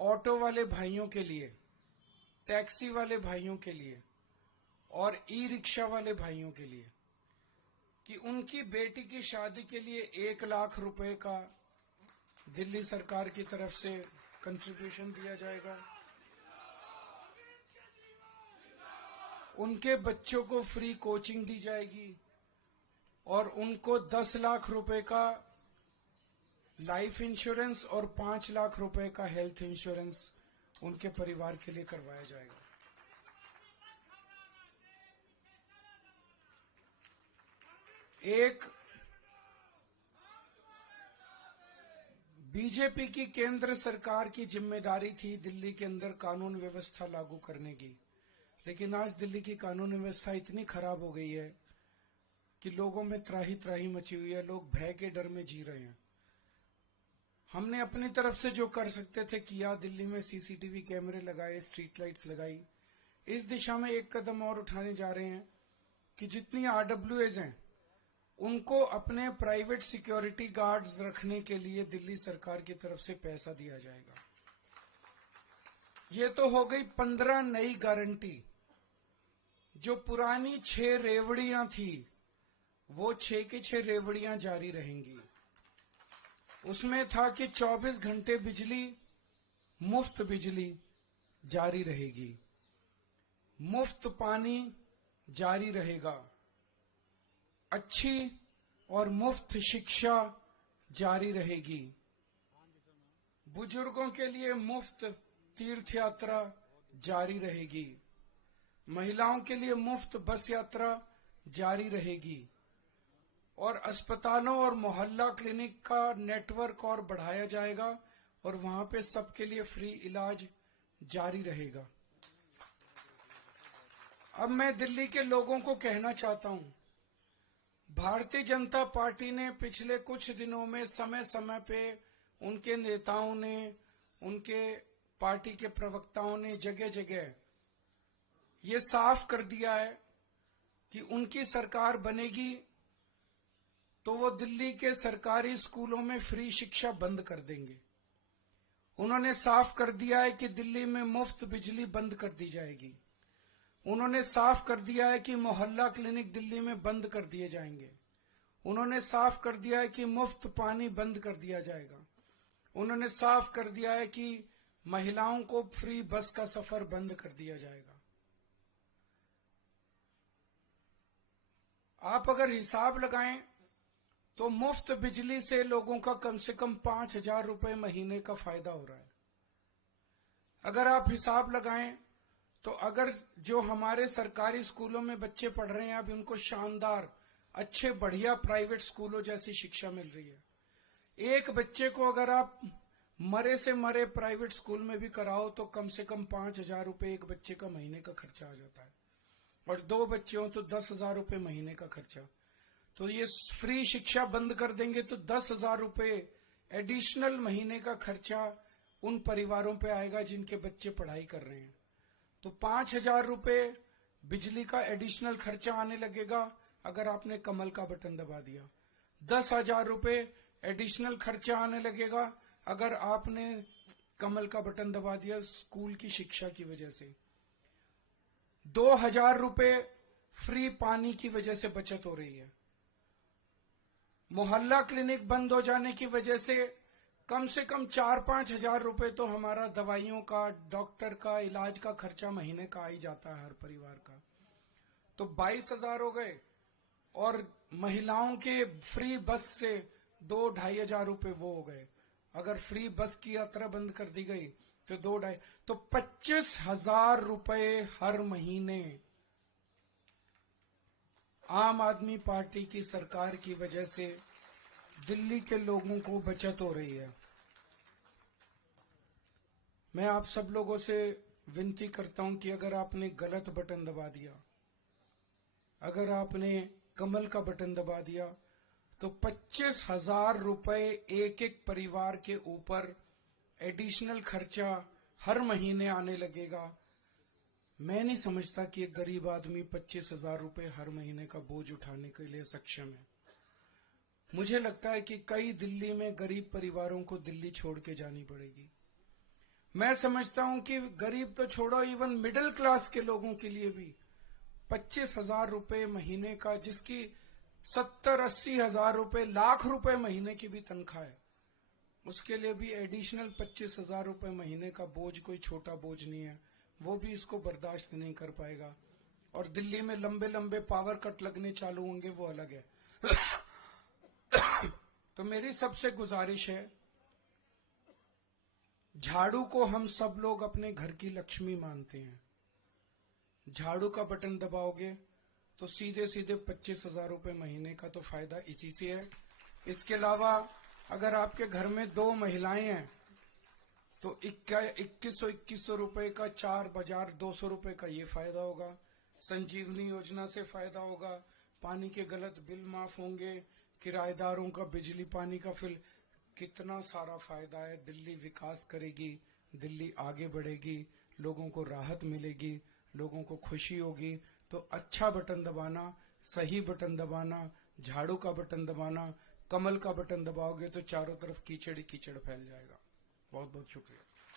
Auto वाले भाइयों के लिए, टैक्सी वाले भाइयों के लिए और ई रिक्शा वाले भाइयों के लिए कि उनकी बेटी की शादी के लिए 1 लाख रुपए का दिल्ली सरकार की तरफ से कंट्रीब्यूशन दिया जाएगा। उनके बच्चों को फ्री कोचिंग दी जाएगी और उनको 10 लाख रुपए का लाइफ इंश्योरेंस और 5 लाख रुपए का हेल्थ इंश्योरेंस उनके परिवार के लिए करवाया जाएगा। एक बीजेपी की केंद्र सरकार की जिम्मेदारी थी दिल्ली के अंदर कानून व्यवस्था लागू करने की, लेकिन आज दिल्ली की कानून व्यवस्था इतनी खराब हो गई है कि लोगों में त्राही त्राही मची हुई है। लोग भय के डर में जी रहे हैं। हमने अपनी तरफ से जो कर सकते थे किया। दिल्ली में सीसीटीवी कैमरे लगाए, स्ट्रीट लाइट्स लगाई। इस दिशा में एक कदम और उठाने जा रहे हैं कि जितनी आरडब्ल्यूएज हैं उनको अपने प्राइवेट सिक्योरिटी गार्ड्स रखने के लिए दिल्ली सरकार की तरफ से पैसा दिया जाएगा। ये तो हो गई 15 नई गारंटी। जो पुरानी 6 रेवड़ियां थी वो 6 की 6 रेवड़ियां जारी रहेंगी। उसमें था कि 24 घंटे बिजली, मुफ्त बिजली जारी रहेगी, मुफ्त पानी जारी रहेगा, अच्छी और मुफ्त शिक्षा जारी रहेगी, बुजुर्गों के लिए मुफ्त तीर्थ यात्रा जारी रहेगी, महिलाओं के लिए मुफ्त बस यात्रा जारी रहेगी और अस्पतालों और मोहल्ला क्लिनिक का नेटवर्क और बढ़ाया जाएगा और वहां पे सबके लिए फ्री इलाज जारी रहेगा। अब मैं दिल्ली के लोगों को कहना चाहता हूं, भारतीय जनता पार्टी ने पिछले कुछ दिनों में समय समय पे उनके नेताओं ने, उनके पार्टी के प्रवक्ताओं ने जगह जगह ये साफ कर दिया है कि उनकी सरकार बनेगी तो वो दिल्ली के सरकारी स्कूलों में फ्री शिक्षा बंद कर देंगे। उन्होंने साफ कर दिया है कि दिल्ली में मुफ्त बिजली बंद कर दी जाएगी। उन्होंने साफ कर दिया है कि मोहल्ला क्लिनिक दिल्ली में बंद कर दिए जाएंगे। उन्होंने साफ कर दिया है कि मुफ्त पानी बंद कर दिया जाएगा। उन्होंने साफ कर दिया है कि महिलाओं को फ्री बस का सफर बंद कर दिया जाएगा। आप अगर हिसाब लगाएं तो मुफ्त बिजली से लोगों का कम से कम 5,000 रुपए महीने का फायदा हो रहा है। अगर आप हिसाब लगाएं तो अगर जो हमारे सरकारी स्कूलों में बच्चे पढ़ रहे हैं अब उनको शानदार, अच्छे, बढ़िया प्राइवेट स्कूलों जैसी शिक्षा मिल रही है। एक बच्चे को अगर आप मरे से मरे प्राइवेट स्कूल में भी कराओ तो कम से कम 5,000 रुपए एक बच्चे का महीने का खर्चा आ जाता है और 2 बच्चे हो तो 10,000 रुपए महीने का खर्चा। तो ये फ्री शिक्षा बंद कर देंगे तो 10,000 रुपए एडिशनल महीने का खर्चा उन परिवारों पे आएगा जिनके बच्चे पढ़ाई कर रहे हैं। तो 5,000 रुपए बिजली का एडिशनल खर्चा आने लगेगा अगर आपने कमल का बटन दबा दिया। 10,000 रुपए एडिशनल खर्चा आने लगेगा अगर आपने कमल का बटन दबा दिया स्कूल की शिक्षा की वजह से। 2,000 रुपए फ्री पानी की वजह से बचत हो रही है। मोहल्ला क्लिनिक बंद हो जाने की वजह से कम 4-5 हजार रुपए तो हमारा दवाइयों का, डॉक्टर का, इलाज का खर्चा महीने का आ ही जाता है हर परिवार का। तो 22,000 हो गए और महिलाओं के फ्री बस से 2-2.5 हजार रुपए वो हो गए। अगर फ्री बस की यात्रा बंद कर दी गई तो 2-2.5 तो 25,000 रुपए हर महीने आम आदमी पार्टी की सरकार की वजह से दिल्ली के लोगों को बचत हो रही है। मैं आप सब लोगों से विनती करता हूं कि अगर आपने गलत बटन दबा दिया, अगर आपने कमल का बटन दबा दिया तो 25,000 रुपए एक एक परिवार के ऊपर एडिशनल खर्चा हर महीने आने लगेगा। मैं नहीं समझता कि एक गरीब आदमी 25,000 रुपए हर महीने का बोझ उठाने के लिए सक्षम है। मुझे लगता है कि कई दिल्ली में गरीब परिवारों को दिल्ली छोड़ के जानी पड़ेगी। मैं समझता हूं कि गरीब तो छोड़ो, इवन मिडिल क्लास के लोगों के लिए भी 25,000 रुपए महीने का, जिसकी 70-80 हजार रुपए, लाख रुपए महीने की भी तनख्वाह है, उसके लिए भी एडिशनल 25,000 रुपए महीने का बोझ कोई छोटा बोझ नहीं है। वो भी इसको बर्दाश्त नहीं कर पाएगा। और दिल्ली में लंबे लंबे पावर कट लगने चालू होंगे, वो अलग है। तो मेरी सबसे गुजारिश है, झाड़ू को हम सब लोग अपने घर की लक्ष्मी मानते हैं। झाड़ू का बटन दबाओगे तो सीधे सीधे 25,000 रुपए महीने का तो फायदा इसी से है। इसके अलावा अगर आपके घर में 2 महिलाएं हैं तो 2100 रुपए का 4 बाजार 200 रुपए का ये फायदा होगा। संजीवनी योजना से फायदा होगा। पानी के गलत बिल माफ होंगे। किराएदारों का बिजली पानी का बिल, कितना सारा फायदा है। दिल्ली विकास करेगी, दिल्ली आगे बढ़ेगी, लोगों को राहत मिलेगी, लोगों को खुशी होगी। तो अच्छा बटन दबाना, सही बटन दबाना, झाड़ू का बटन दबाना। कमल का बटन दबाओगे तो चारों तरफ कीचड़ ही कीचड़ फैल जाएगा। बहुत बहुत शुक्रिया।